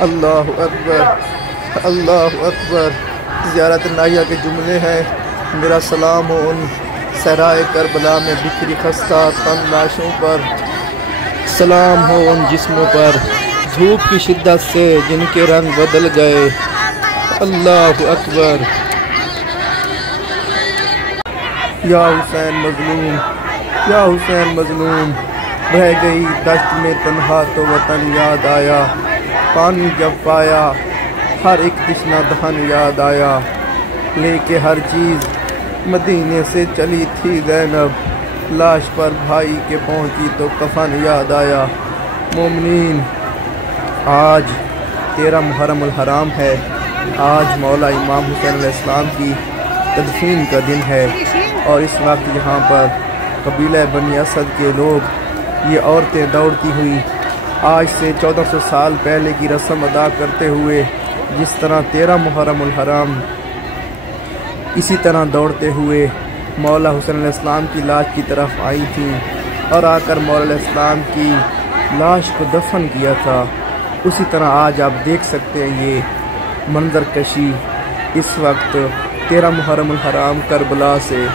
अल्लाह अकबर, अल्लाह अकबर। ज़ियारत नाहिया के जुमले हैं, मेरा सलाम हो उन सराय करबला में बिखरी खस्ता तन लाशों पर, सलाम हो उन जिस्मों पर धूप की शिद्दत से जिनके रंग बदल गए। अल्लाह अकबर। या हुसैन मजलूम, या हुसैन मजलूम। रह गई दश्त में तन्हा तो वतन याद आया, पानी जब पाया हर एक तिश्ना दहन याद आया। लेके हर चीज़ मदीने से चली थी ज़ैनब, लाश पर भाई के पहुंची तो कफन याद आया। मोमिनीन, आज 13 मुहर्रम उल हराम है। आज मौला इमाम हुसैन अलैहिस्सलाम की तदफीन का दिन है और इस वक्त यहाँ पर कबीला बनी असद के लोग, ये औरतें दौड़ती हुई आज से 1400 साल पहले की रस्म अदा करते हुए जिस तरह 13 मुहर्रम उल हराम इसी तरह दौड़ते हुए मौला हुसैन अलैहिस्सलाम की लाश की तरफ आई थी और आकर मौला अलैहिस्सलाम की लाश को दफन किया था। उसी तरह आज आप देख सकते हैं ये मंजर कशी इस वक्त 13 मुहर्रम उल हराम करबला से।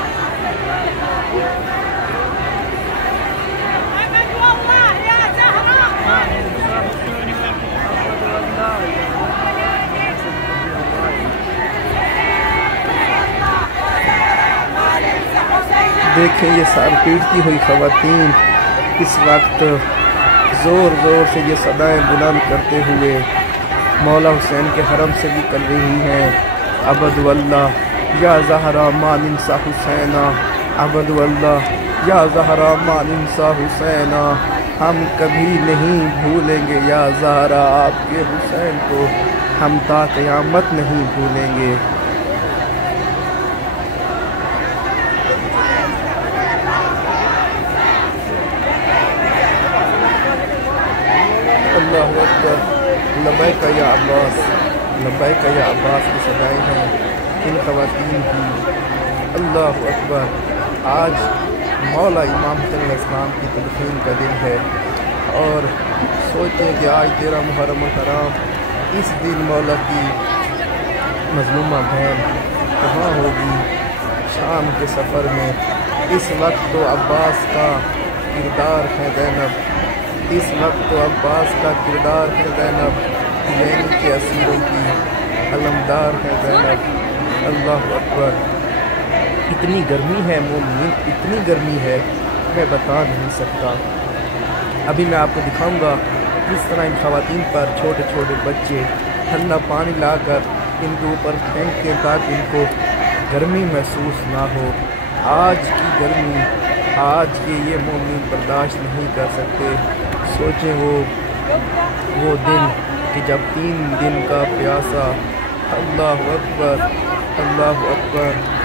देखें ये सर पीटती हुई ख़वातीन इस वक्त ज़ोर ज़ोर से ये सदाएं बुलंद करते हुए मौला हुसैन के हरम से निकल रही हैं। अबदुल्लाह या ज़हरा मानिनसा हुसैना, अबदुल्लाह या ज़हरा मानिनसा हुसैना। हम कभी नहीं भूलेंगे या ज़हरा आपके हुसैन को, हम ता क़यामत नहीं भूलेंगे। अल्लाहु अकबर। लब्बैक या अब्बास, लब्बैक या अब्बास की सदाएँ हैं इन ख़वातीन की। अल्लाहु अकबर। आज मौला इमाम हुसैन अलैहिस्सलाम की तदफीन का दिन है और सोचें कि आज 13 मुहर्रम उल हराम, इस दिन मौला की मज़लूमा बहन कहाँ होगी शाम के सफ़र में। इस वक्त तो अब्बास का किरदार है ज़ैनब, इस वक्त तो अब्बास का किरदार है ज़ैनब, यैनी के असीरों की अलमदार है ज़ैनब। अल्लाह अकबर। इतनी गर्मी है मोमिन, इतनी गर्मी है मैं बता नहीं सकता। अभी मैं आपको दिखाऊंगा किस तरह इन ख़वातीन पर छोटे छोटे बच्चे ठंडा पानी लाकर इनके ऊपर फेंकते ताकि इनको गर्मी महसूस ना हो। आज की गर्मी, आज ये मोमिन बर्दाश्त नहीं कर सकते। सोचें वो दिन कि जब 3 दिन का प्यासा। अल्लाह अकबर, अल्लाह अकबर।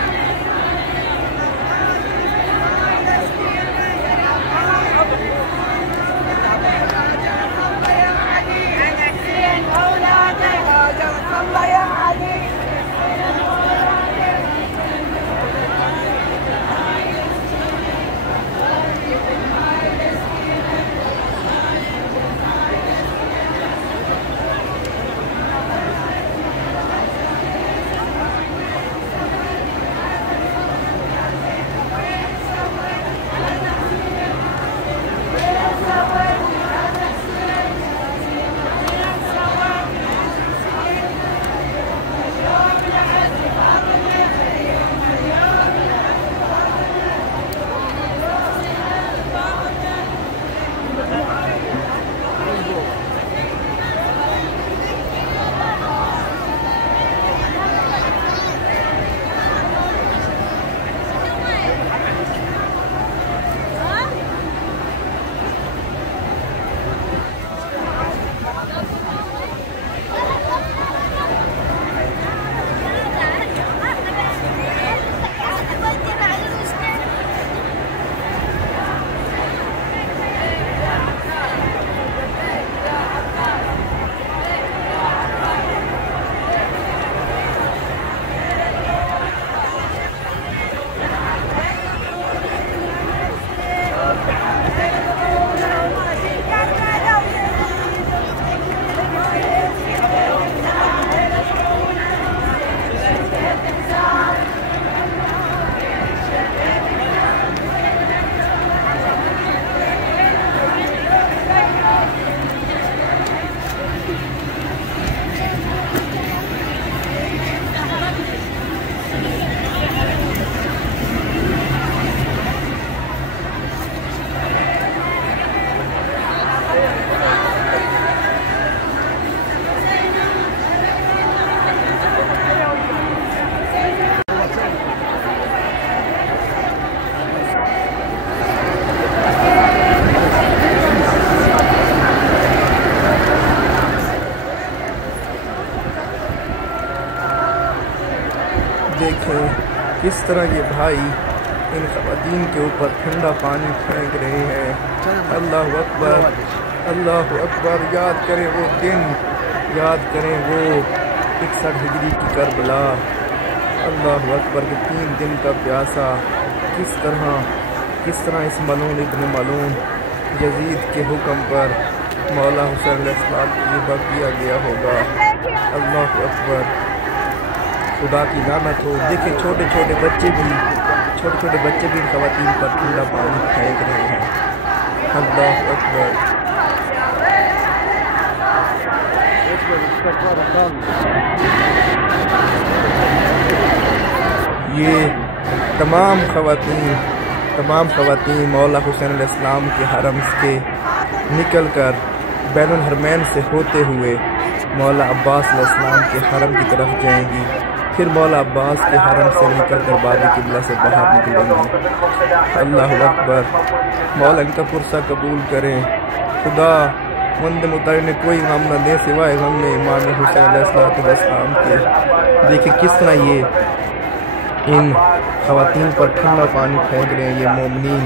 देखें किस तरह ये भाई इन ख़वातीन के ऊपर ठंडा पानी फेंक रहे हैं। अल्लाह अकबर, अल्लाह अकबर। याद करें वो दिन, याद करें वो 61 हिजरी की करबला। अल्लाह अकबर के 3 दिन का प्यासा किस तरह इस मलून इब्न मलून यजीद के हुक्म पर मौला हुसैन अलैहिस्सलाम को ज़िबा किया गया होगा। अल्लाह अकबर, खुदा की लानत हो। देखें छोटे छोटे बच्चे भी इन ख़वातीन पर ठंडा पानी फेंक रहे हैं। अल्लाह अकबर। ये तमाम ख़वातीन मौला हुसैन अलैहिस्सलाम के हरम के निकल कर बैनुल हरमैन से होते हुए मौला अब्बास अलैहिस्सलाम के हरम की तरफ जाएंगी। फिर मौला अब्बास के हरम से निकल कर बाब किबला से बाहर निकलेंगी। अल्लाह अकबर। मौला इनका पुरसा कबूल करें। खुदा मंद मुताबिक ने कोई गम न दे सिवाय गम में इमाम हुसैन अलैहिस्सलाम के। देखिए किस तरह ये इन ख़वातीन पर ठंडा पानी फेंक रहे हैं ये मोमिनीन।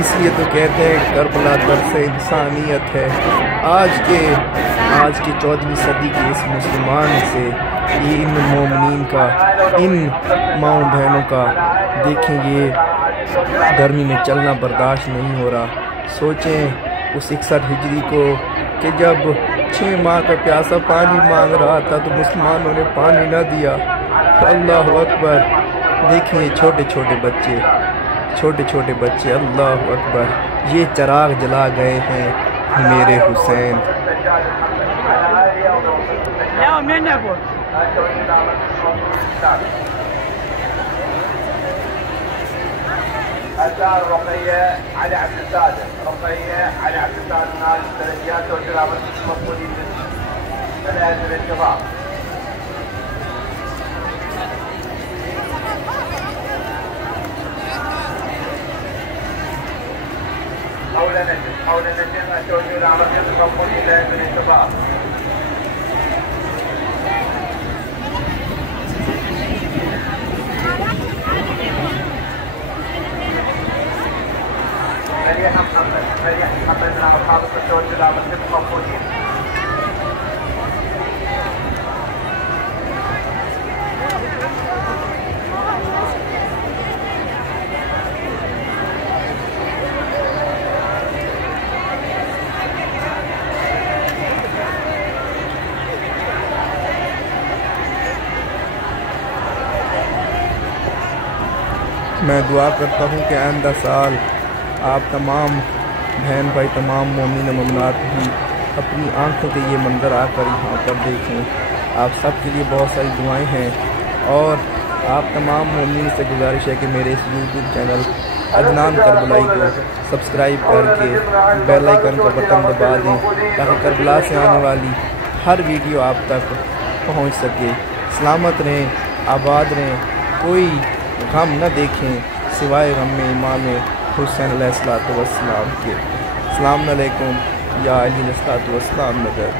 इसलिए तो कहते हैं करबला दर्स इंसानियत है। आज के 14वीं सदी के इस मुसलमान से ये इन मोमिनीन का, इन माओ बहनों का देखें ये गर्मी में चलना बर्दाश्त नहीं हो रहा। सोचें उस 61 हिजरी को कि जब 6 माह का प्यासा पानी मांग रहा था तो मुसलमानों ने पानी न दिया। अल्लाह अकबर। देखें छोटे छोटे बच्चे। अल्लाह अकबर। ये चिराग जला गए हैं मेरे हुसैन। رقية علي عبد الصادق، رقية علي عبد الصادق ناس درجات وجرامة المقبولين بالأهل الانتظار. حول نجم التوجيه العربية المقبولين بالانتظار. مليح محمد بن عمر حافظ التوجه العربية المقبولين. मैं दुआ करता हूँ कि आइंदा साल आप तमाम बहन भाई, तमाम मोमिन मोमिनात भी अपनी आंखों के ये मंज़र आकर यहाँ पर देखें। आप सब के लिए बहुत सारी दुआएं हैं और आप तमाम मोमिन से गुजारिश है कि मेरे इस यूट्यूब चैनल अदनान करबलाई को सब्सक्राइब करके बेल आइकन का बटन दबा दें ताकि करबला से आने वाली हर वीडियो आप तक पहुँच सके। सलामत रहें, आबाद रहें, कोई गम न देखें सिवाय गम में इमाम हुसैन अलैहिस्सलातु वस्सलाम के। अस्सलाम अलैकुम या अली अलैहिस्सलातु वस्सलाम नगर।